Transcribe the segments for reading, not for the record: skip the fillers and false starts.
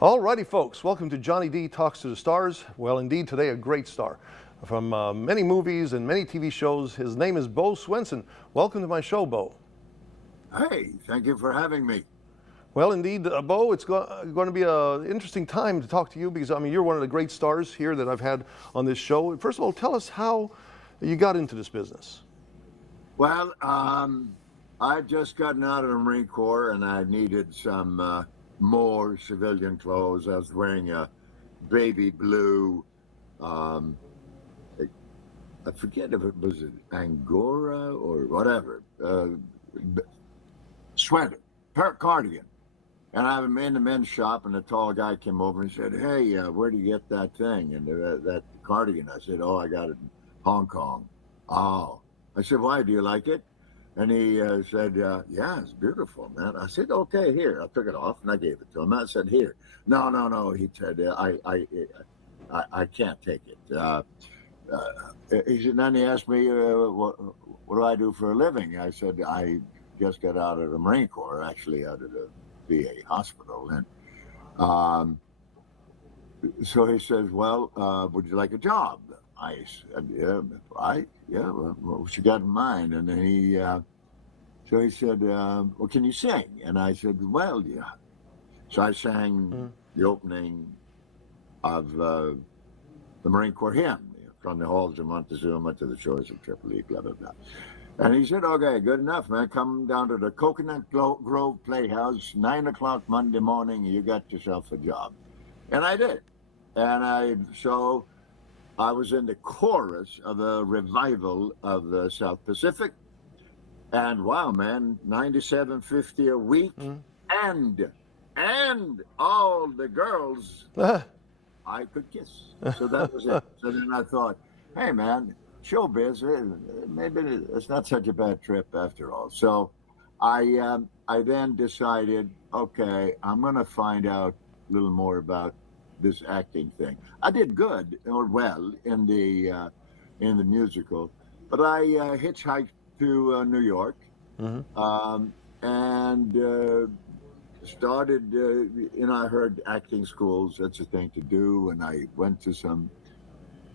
Alrighty, folks, welcome to Johnny D Talks to the Stars. Well, indeed, today a great star from many movies and many TV shows. His name is Bo Svenson. Welcome to my show, Bo. Hey, thank you for having me. Well, indeed, Bo, it's going to be an interesting time to talk to you because, I mean, you're one of the great stars here that I've had on this show. First of all, tell us how you got into this business. Well, I've just gotten out of the Marine Corps and I needed some more civilian clothes. I was wearing a baby blue, I forget if it was an Angora or whatever, sweater, cardigan. And I'm in the men's shop and a tall guy came over and said, hey, where do you get that thing? And that cardigan. I said, oh, I got it in Hong Kong. Oh. I said, why, do you like it? And he said, yeah, it's beautiful, man. I said, okay, here. I took it off and I gave it to him. I said, here. No. He said, I can't take it. He said, then he asked me, what do I do for a living? I said, I just got out of the Marine Corps, actually out of the VA hospital. And so he says, well, would you like a job? I said, well, what you got in mind? And then so he said, well, can you sing? And I said, well, yeah. So I sang the opening of the Marine Corps hymn, from the halls of Montezuma to the shores of Tripoli, blah, blah, blah. And he said, okay, good enough, man. Come down to the Coconut Grove Playhouse, 9 o'clock Monday morning, you got yourself a job. And I did. And so I was in the chorus of a revival of the South Pacific. And wow, man, $97.50 a week. And all the girls I could kiss. So that was it. So then I thought, hey, man, showbiz, maybe it's not such a bad trip after all. So I then decided, okay, I'm going to find out a little more about this acting thing. I did good or well in the musical, but I hitchhiked to New York and started. I heard acting schools. That's a thing to do, and I went to some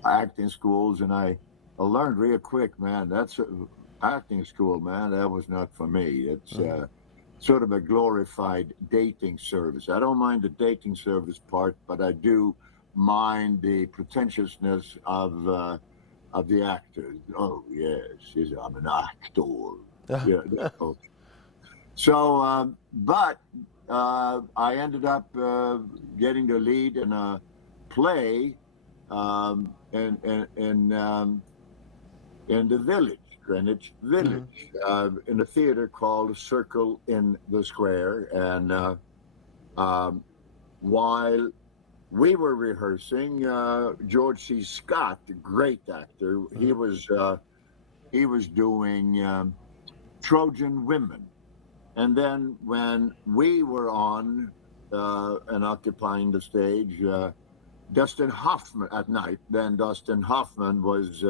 acting schools, and I learned real quick, man. That's acting school, man. That was not for me. It's sort of a glorified dating service. I don't mind the dating service part, but I do mind the pretentiousness of the actors. Oh yes, I'm an actor. Yeah. So, but I ended up getting the lead in a play in the village, Greenwich Village, in a theater called Circle in the Square. And while we were rehearsing, George C. Scott, the great actor, he was doing Trojan Women. And then when we were on and occupying the stage, Dustin Hoffman at night, then Dustin Hoffman was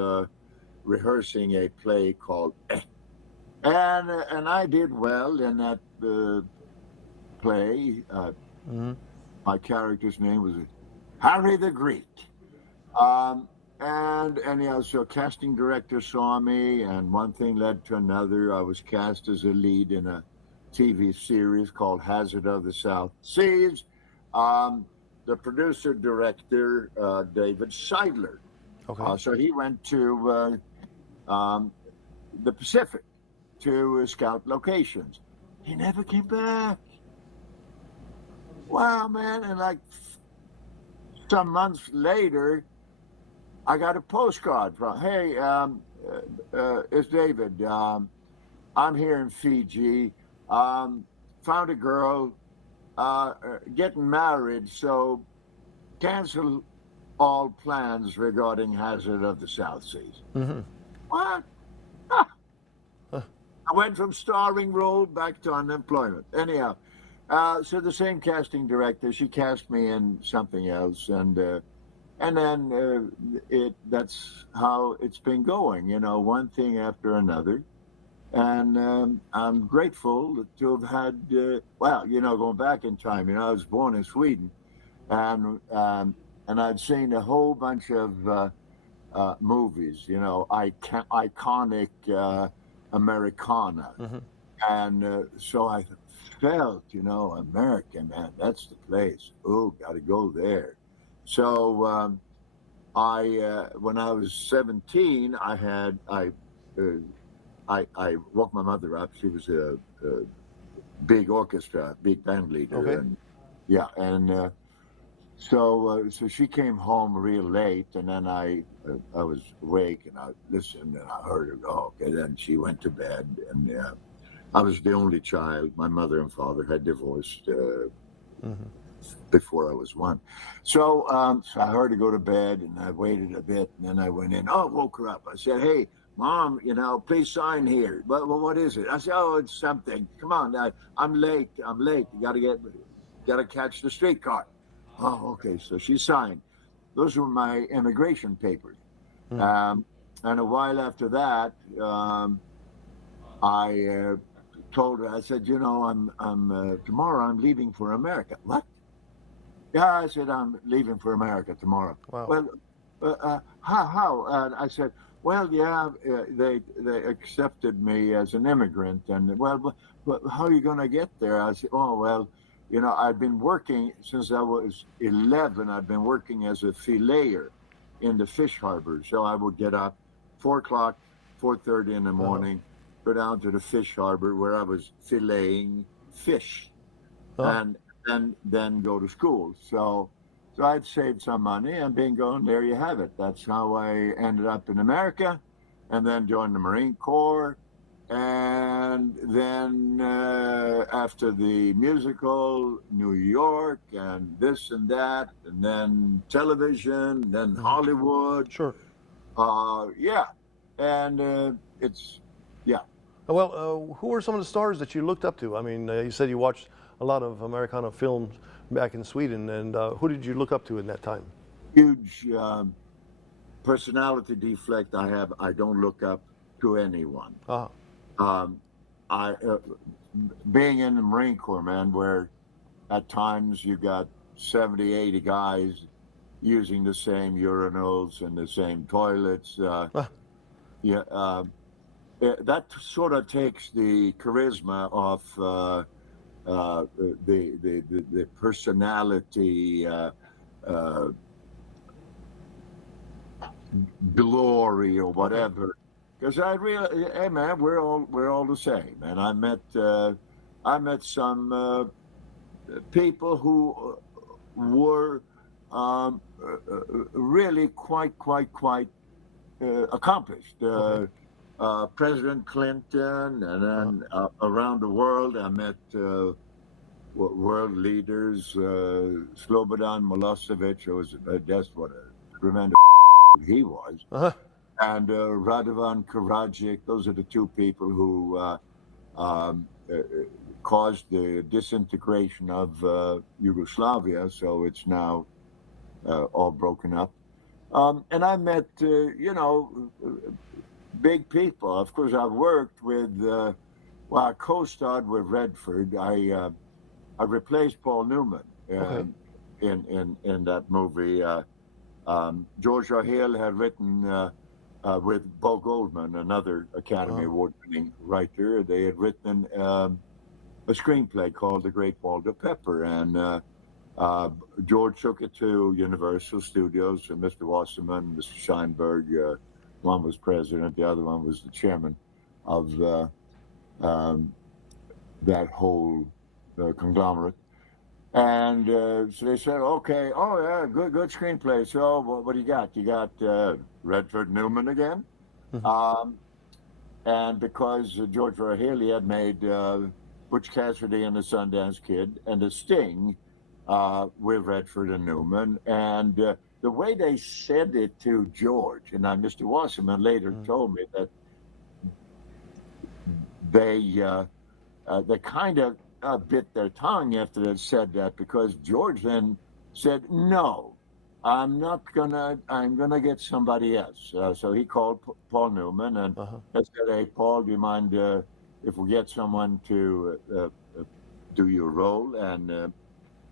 rehearsing a play called and I did well in that play. My character's name was Harry the Greek. And yeah, so casting director saw me, and one thing led to another. I was cast as a lead in a TV series called Hazard of the South Seas. The producer director, David Seidler. Okay. So he went to the Pacific to scout locations. He never came back. Wow, man. And like some months later, I got a postcard from, hey, it's David. I'm here in Fiji. Found a girl getting married, so cancel all plans regarding Hazard of the South Seas. What? I went from starring role back to unemployment. Anyhow, so the same casting director, she cast me in something else, and then that's how it's been going, one thing after another. And I'm grateful to have had, going back in time, I was born in Sweden. and I'd seen a whole bunch of movies, you know, iconic Americana, and so I felt, you know, America, man, that's the place. Oh, got to go there. So when I was 17, I woke my mother up. She was a big orchestra, big band leader, Okay. and yeah, and so she came home real late, and then I was awake and I listened and I heard her go. Okay, then she went to bed, and I was the only child. My mother and father had divorced before I was one, so I heard her go to bed, and I waited a bit, and then I went in. Oh, woke her up. I said, "Hey, Mom, you know, please sign here." But what is it? I said, "Oh, it's something. Come on, I'm late. I'm late. You gotta catch the streetcar." Oh, okay. So she signed. Those were my immigration papers. And a while after that, I told her. I said, "You know, I'm tomorrow. I'm leaving for America." What? Yeah, I said, "I'm leaving for America tomorrow." Wow. Well, how? And I said, "Well, yeah, they accepted me as an immigrant, and well, but how are you going to get there?" I said, "Oh, well, you know, I've been working since I was 11. I've been working as a filleter in the fish harbor. So I would get up 4 o'clock, 4:30 in the morning, go down to the fish harbor where I was filleting fish, and then go to school. So I'd saved some money, and bingo, and there you have it. That's how I ended up in America, and then joined the Marine Corps. And then after the musical, New York, and this and that, and then television, then Hollywood. Sure. Yeah, and yeah. Well, who are some of the stars that you looked up to? I mean, you said you watched a lot of Americana films back in Sweden, and who did you look up to in that time? Huge personality deflect I have. I don't look up to anyone. I being in the Marine Corps, man, where at times you got 70, 80 guys using the same urinals and the same toilets. That sort of takes the charisma off the personality glory or whatever. Because I really, hey man, we're all the same. And I met some people who were really quite accomplished. President Clinton, and then around the world, I met world leaders. Slobodan Milosevic was just what a tremendous he was. And Radovan Karadzic. Those are the two people who caused the disintegration of Yugoslavia. So it's now all broken up. And I met, you know, big people. Of course, I've worked with, I co-starred with Redford. I replaced Paul Newman in that movie. George Raheel had written with Bo Goldman, another Academy Award-winning writer. They had written a screenplay called The Great Walter Pepper, and George took it to Universal Studios, and Mr. Wasserman, Mr. Scheinberg. One was president, the other one was the chairman of that whole conglomerate. And so they said, okay, oh yeah, good screenplay. So what do you got? You got Redford Newman again? And because George Raheel had made Butch Cassidy and the Sundance Kid and The Sting with Redford and Newman. And the way they said it to George, and Mr. Wasserman later told me that they kind of bit their tongue after they said that, because George then said, "No, I'm gonna get somebody else." So he called Paul Newman and said, "Hey, Paul, do you mind if we get someone to do your role?"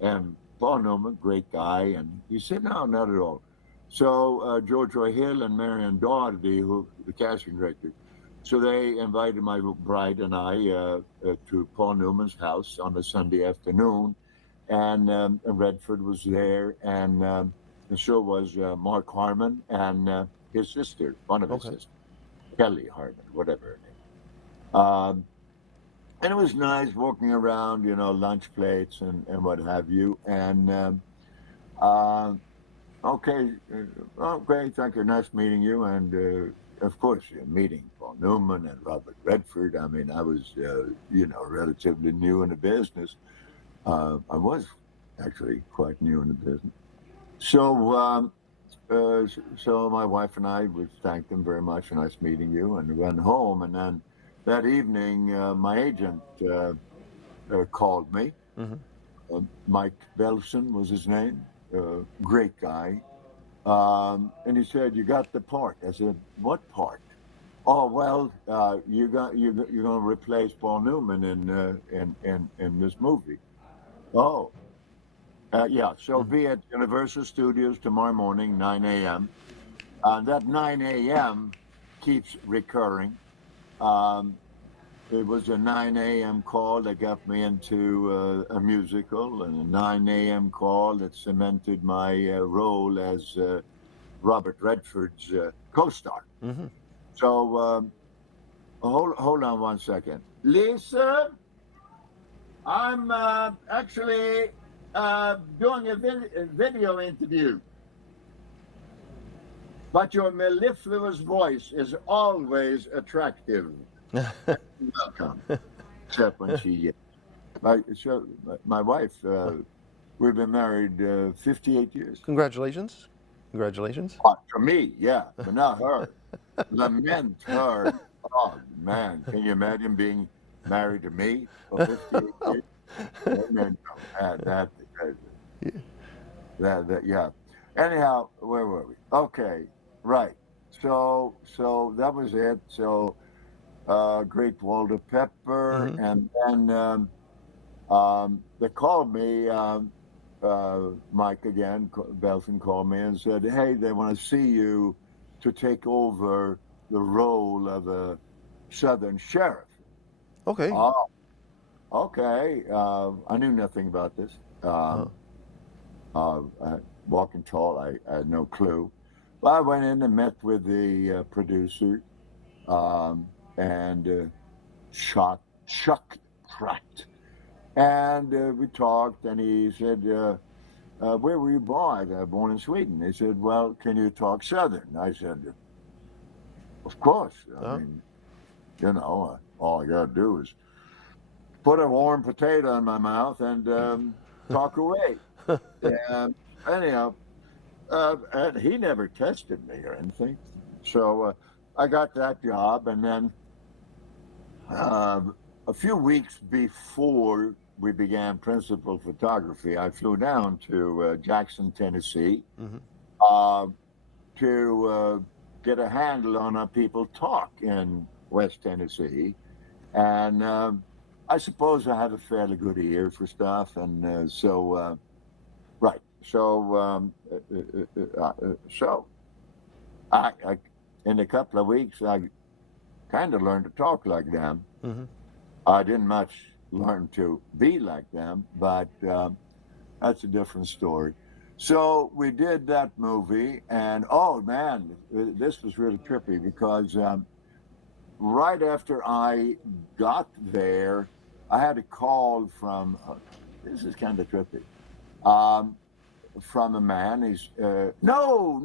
And Paul Newman, great guy. And he said, no, not at all. So George Roy Hill and Marion Doherty, who the casting director, so they invited my bride and I to Paul Newman's house on a Sunday afternoon, and Redford was there, and so was Mark Harmon and his sister, one of his sisters, Kelly Harmon, whatever her name. And it was nice walking around, lunch plates and what have you. And okay, thank you, nice meeting you. And of course, meeting Paul Newman and Robert Redford. I mean, I was, relatively new in the business. I was actually quite new in the business. So, so my wife and I would thank them very much. Nice meeting you, and went home. And then that evening, my agent called me. Mike Belson was his name. Great guy. And he said, "You got the part." I said, "What part?" "Oh, well, you're going to replace Paul Newman in this movie." "Oh, yeah." So be at Universal Studios tomorrow morning, 9 a.m. That 9 a.m. keeps recurring. It was a 9 a.m. call that got me into a musical, and a 9 a.m. call that cemented my role as Robert Redford's co-star. So hold on one second. Lisa, I'm actually doing a video interview. But your mellifluous voice is always attractive. Welcome. Except when she, my wife, we've been married 58 years. Congratulations. Congratulations. For me, yeah, but not her. Lament her. Oh, man, can you imagine being married to me for 58 years? Yeah. Anyhow, where were we? Okay, right. So that was it. So great Walter Pepper, and then they called me. Mike again, Belson called me and said, "Hey, they want to see you to take over the role of a Southern sheriff." Okay. Oh, okay. I knew nothing about this. Walking tall, I had no clue. But I went in and met with the producer and Chuck Pratt. And we talked, and he said, "Where were you born?" "Born in Sweden." He said, "Well, can you talk Southern?" I said, "Of course." I mean, all I got to do is put a warm potato in my mouth and talk away. Anyhow, and he never tested me or anything. So I got that job, and then a few weeks before we began principal photography, I flew down to Jackson, Tennessee, to get a handle on how people talk in West Tennessee. And I suppose I have a fairly good ear for stuff. And so I in a couple of weeks, I kind of learned to talk like them. I didn't much learn to be like them, but that's a different story. So we did that movie, and oh man, this was really trippy because right after I got there, I had a call from, this is kind of trippy, from a man. He's, no,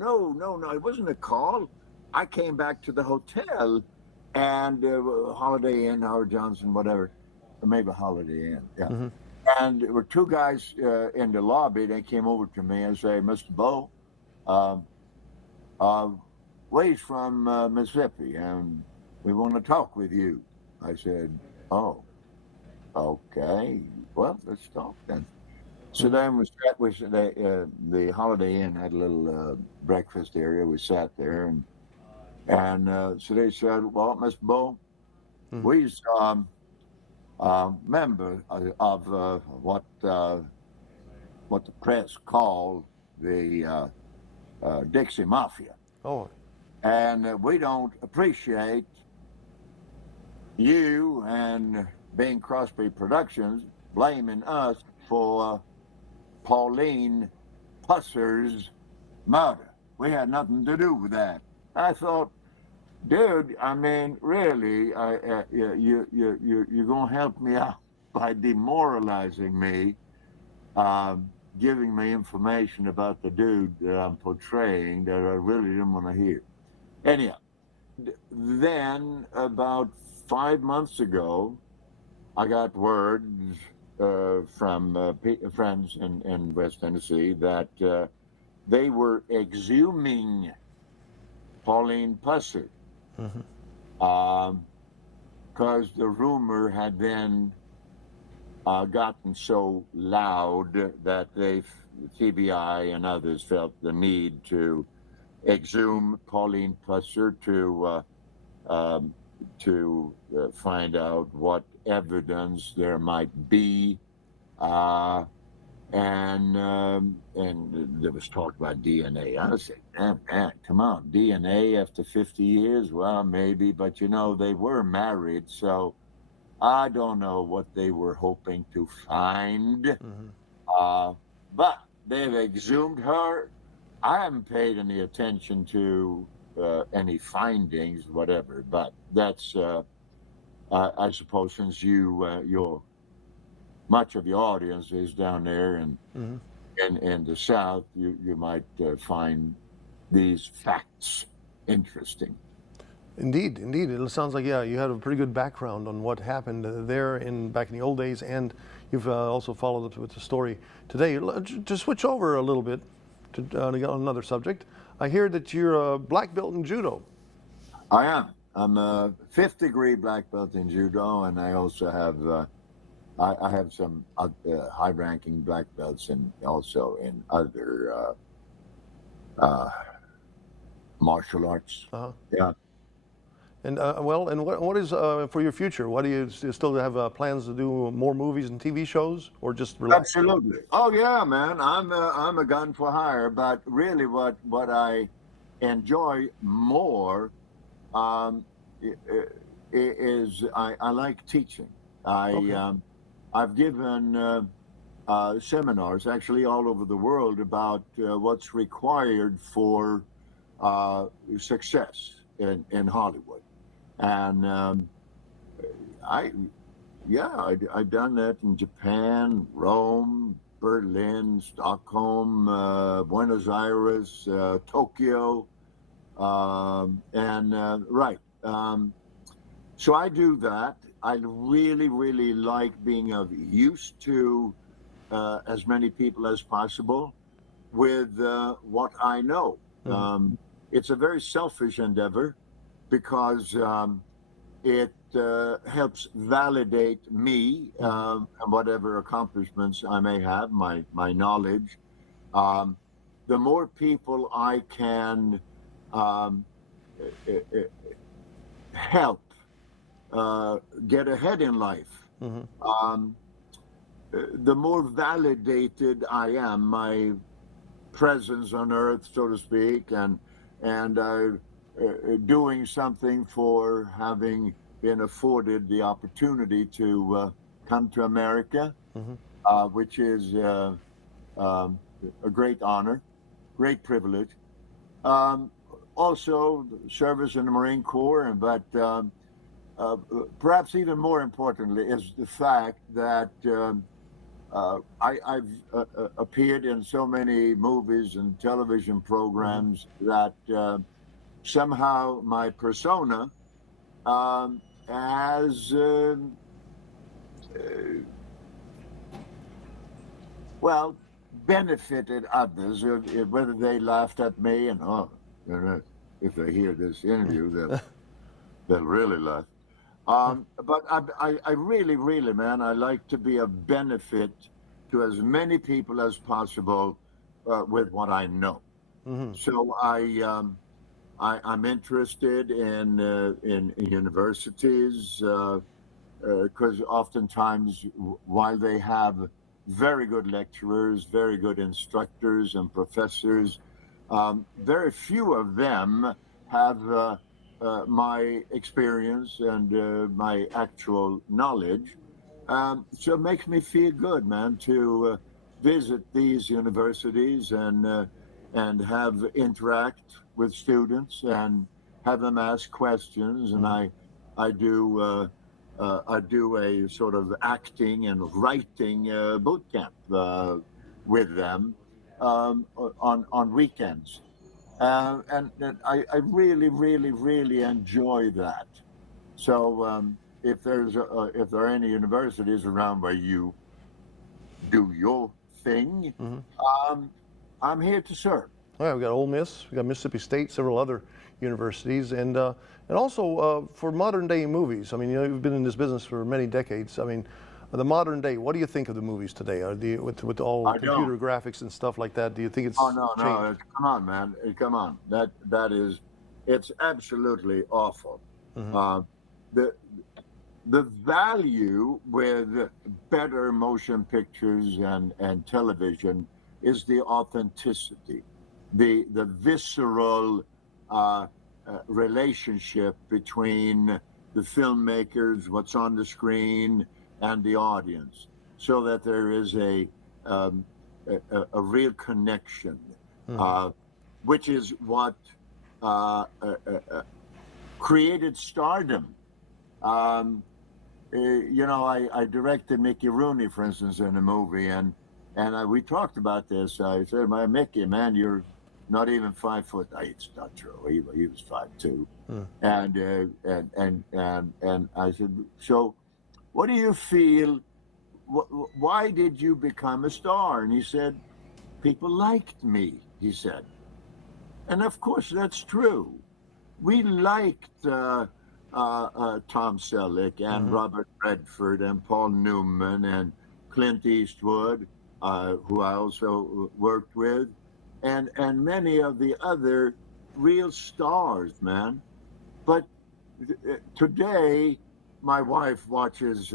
it wasn't a call. I came back to the hotel, and Holiday Inn, Howard Johnson, whatever, or maybe Holiday Inn, yeah. And there were two guys in the lobby. They came over to me and say, "Mr. Bo, Way's from Mississippi, and we want to talk with you." I said, "Oh, okay. Well, let's talk then." So then we sat. The Holiday Inn had a little breakfast area. We sat there, and so they said, "Well, Mr. Bo, we's member of what what the press call the Dixie Mafia. Oh, And we don't appreciate you and Bing Crosby Productions blaming us for Pauline Pusser's murder. We had nothing to do with that. I thought, dude, I mean, really, you're gonna help me out by demoralizing me, giving me information about the dude that I'm portraying that I really didn't want to hear. Anyhow, then about 5 months ago, I got words from friends in West Tennessee that they were exhuming Pauline Pusser because the rumor had then gotten so loud that TBI and others felt the need to exhume Pauline Pusser to find out what evidence there might be, and there was talk about DNA. I was saying, man, come on, DNA after 50 years? Well, maybe, but you know, they were married, so I don't know what they were hoping to find. But they've exhumed her. I haven't paid any attention to any findings, whatever, but that's, I suppose, since your much of your audience is down there and in the South, you might find these facts interesting. indeed, indeed. It sounds like, yeah, you had a pretty good background on what happened there back in the old days, and you've also followed it with the story today. To switch over a little bit to another subject, I hear that you're a black belt in judo. I am. I'm a 5th degree black belt in judo, and I also have I have some high-ranking black belts and also in other martial arts. Yeah. And well, and what is for your future? What do you still have plans to do? More movies and TV shows, or just relax? Absolutely. Oh yeah, man. I'm a gun for hire. But really, what I enjoy more is I like teaching. I've given seminars actually all over the world about what's required for success in Hollywood, and I've done that in Japan, Rome, Berlin, Stockholm, Buenos Aires, Tokyo, right. So I do that. I really, really like being of use to as many people as possible with what I know. It's a very selfish endeavor because it helps validate me and whatever accomplishments I may have, my knowledge. The more people I can help get ahead in life, the more validated I am, my presence on earth, so to speak, and doing something for having been afforded the opportunity to come to America, which is a great honor, great privilege. Also, service in the Marine Corps, but perhaps even more importantly is the fact that I've appeared in so many movies and television programs that somehow my persona has, well, benefited others, whether they laughed at me and, if they hear this interview, they'll really laugh. But I really, really, man, I like to be of benefit to as many people as possible with what I know. So I'm interested in universities because oftentimes while they have very good lecturers, very good instructors and professors. Very few of them have my experience and my actual knowledge. So it makes me feel good, man, to visit these universities and have interact with students and have them ask questions. And I do a sort of acting and writing boot camp with them on weekends. And I really, really, really enjoy that. So if there are any universities around where you do your thing, I'm here to serve. All right, we got Ole Miss, we got Mississippi State, several other universities, and also for modern day movies. I mean, you've been in this business for many decades. I mean, the modern day. What do you think of the movies today? Are with all computer graphics and stuff like that? Do you think it's changed? No, come on, man, come on. It's absolutely awful. The value with better motion pictures and television is the authenticity, the visceral relationship between the filmmakers, what's on the screen, and the audience, so that there is a real connection, which is what created stardom. I directed Mickey Rooney, for instance, in a movie, and we talked about this. I said, "My Mickey, man, you're not even 5 foot." It's not true. He was 5'2", and I said, "So, what do you feel? Why did you become a star?" And he said, "People liked me," he said. And of course, that's true. We liked Tom Selleck and Robert Redford and Paul Newman and Clint Eastwood, who I also worked with, and many of the other real stars, man. But today, my wife watches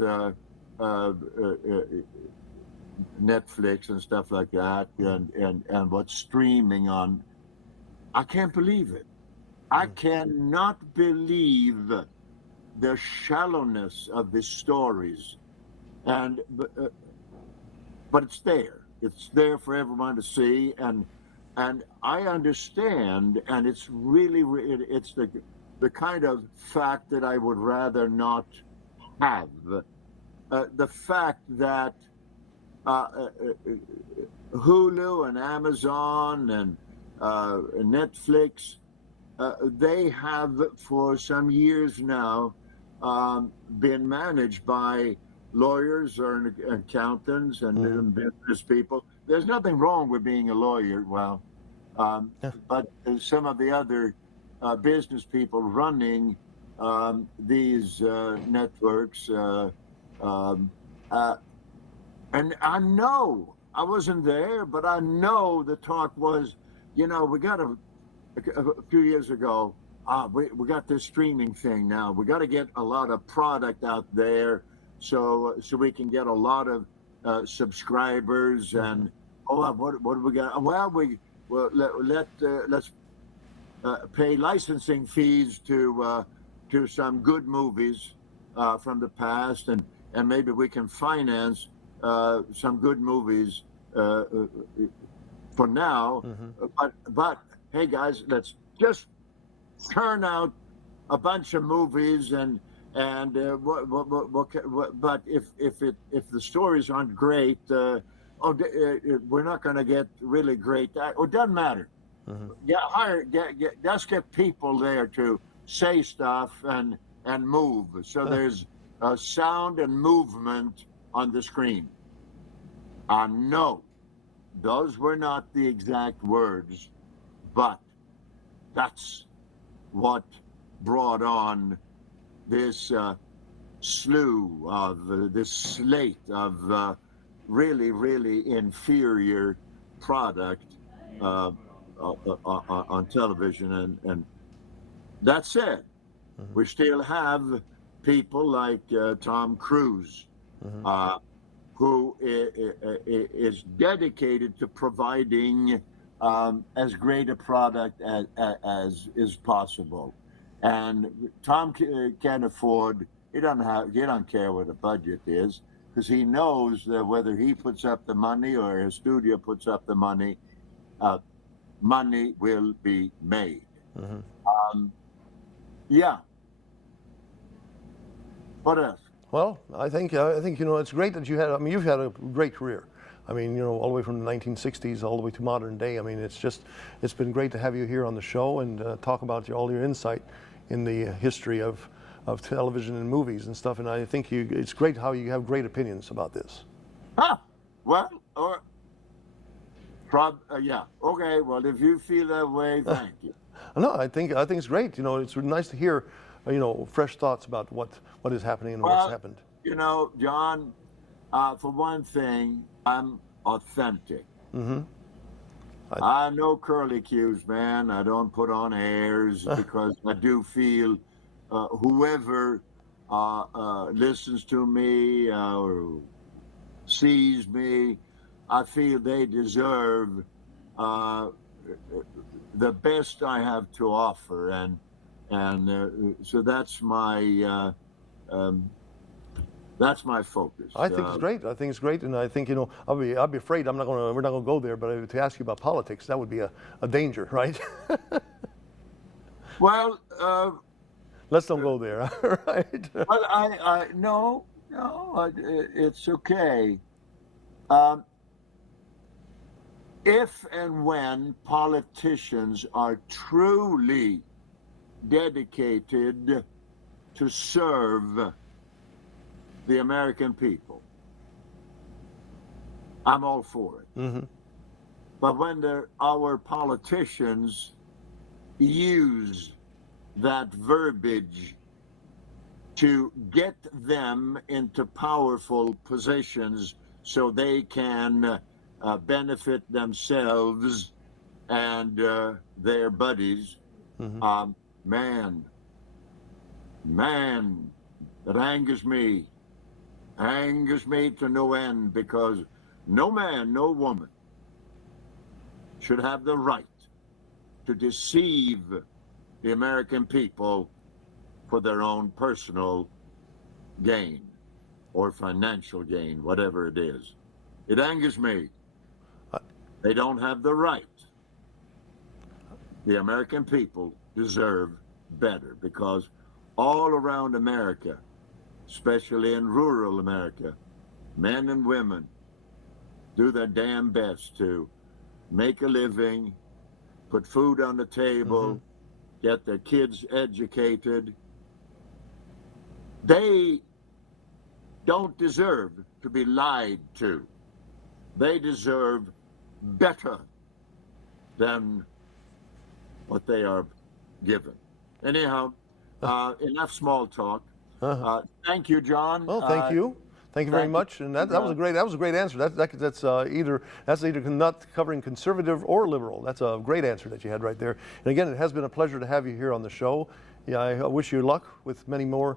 Netflix and stuff like that, and what's streaming on. I can't believe it. I cannot believe the shallowness of the stories, but it's there. It's there for everyone to see, and I understand, and it's really it's the kind of fact that I would rather not have. The fact that Hulu and Amazon and Netflix, they have for some years now been managed by lawyers or accountants and business people. There's nothing wrong with being a lawyer, but some of the other business people running these networks, and I know, I wasn't there, but I know the talk was, we got a few years ago, we got this streaming thing now. We got to get a lot of product out there so we can get a lot of subscribers. And what do we got? Well, let's pay licensing fees to some good movies from the past, and maybe we can finance some good movies for now. But hey, guys, let's just turn out a bunch of movies and but if the stories aren't great, we're not going to get really great. It doesn't matter. Just get people there to say stuff and move. So there's sound and movement on the screen. No, those were not the exact words, but that's what brought on this slew of this slate of really, really inferior product on television. And that said, we still have people like Tom Cruise who is dedicated to providing as great a product as is possible. And Tom can afford, he don't care what the budget is, because he knows that whether he puts up the money or his studio puts up the money, money will be made. Yeah. What else? Well, I think it's great that you had. I mean, you've had a great career. I mean, all the way from the 1960s all the way to modern day. I mean, it's been great to have you here on the show and talk about all your insight in the history of television and movies and stuff. And I think it's great how you have great opinions about this. Well, yeah. Okay. Well, if you feel that way, thank you. No, I think it's great. It's nice to hear, fresh thoughts about what is happening and what's happened. John, for one thing, I'm authentic. No curly cues, man. I don't put on airs because I do feel whoever listens to me or sees me, I feel they deserve the best I have to offer, and so that's my focus. I think it's great. I think it's great, and I think I'll be afraid we're not gonna go there. But to ask you about politics, that would be a danger, right? Well, let's don't go there, right? Well, no, it's okay. If and when politicians are truly dedicated to serve the American people, I'm all for it. But when our politicians use that verbiage to get them into powerful positions so they can benefit themselves and their buddies, man, that angers me to no end, because no man, no woman should have the right to deceive the American people for their own personal gain or financial gain, whatever it is. It angers me. They don't have the right. The American people deserve better, because all around America, especially in rural America, men and women do their damn best to make a living, put food on the table, get their kids educated. They don't deserve to be lied to. They deserve better than what they are given. Anyhow, enough small talk. Thank you, John. Well, thank you. Thank you very much. And that was a great answer. That's either not covering conservative or liberal. That's a great answer that you had right there. And again, it has been a pleasure to have you here on the show. Yeah, I wish you luck with many more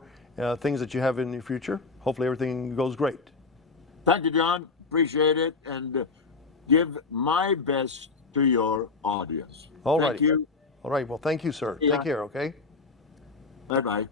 things that you have in your future. Hopefully everything goes great. Thank you, John. Appreciate it. And give my best to your audience. All right. Thank you. All right. Well, thank you, sir. Take care, okay? Bye-bye.